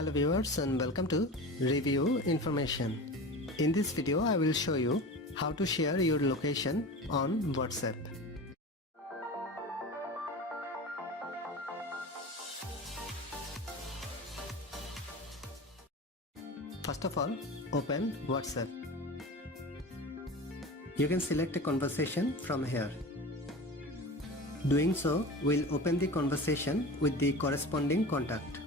Hello viewers and welcome to Review Information. In this video I will show you how to share your location on WhatsApp. First of all, open WhatsApp. You can select a conversation from here. Doing so will open the conversation with the corresponding contact.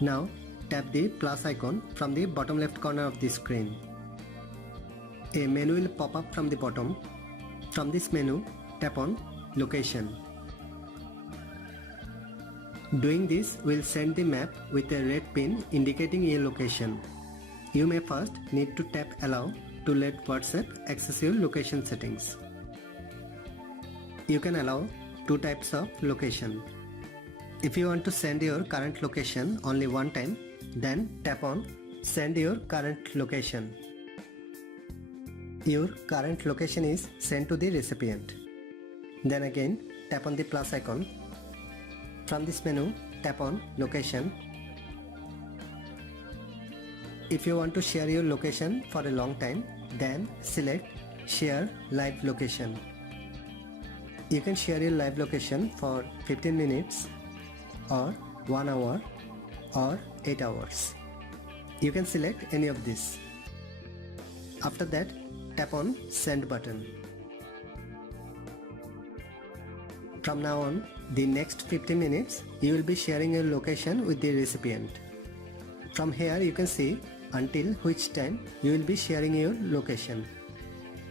Now tap the plus icon from the bottom left corner of the screen. A menu will pop up from the bottom. From this menu, tap on Location. Doing this will send the map with a red pin indicating a location. You may first need to tap Allow to let WhatsApp access your location settings. You can allow two types of location. If you want to send your current location only one time, then tap on Send your current location. Your current location is sent to the recipient. Then again tap on the plus icon. From this menu, tap on Location. If you want to share your location for a long time, then select Share Live Location. You can share your live location for 15 minutes or 1 hour or 8 hours. You can select any of these. After that, tap on Send button. From now on, the next 15 minutes, you will be sharing your location with the recipient. From here you can see until which time you will be sharing your location.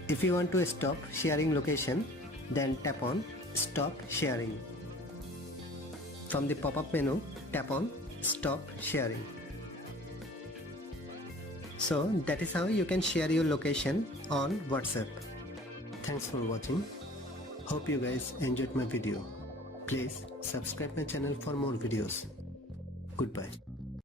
If you want to stop sharing location, then tap on Stop Sharing. From the pop-up menu, tap on Stop Sharing. So that is how you can share your location on WhatsApp. Thanks for watching. Hope you guys enjoyed my video. Please subscribe my channel for more videos. Goodbye.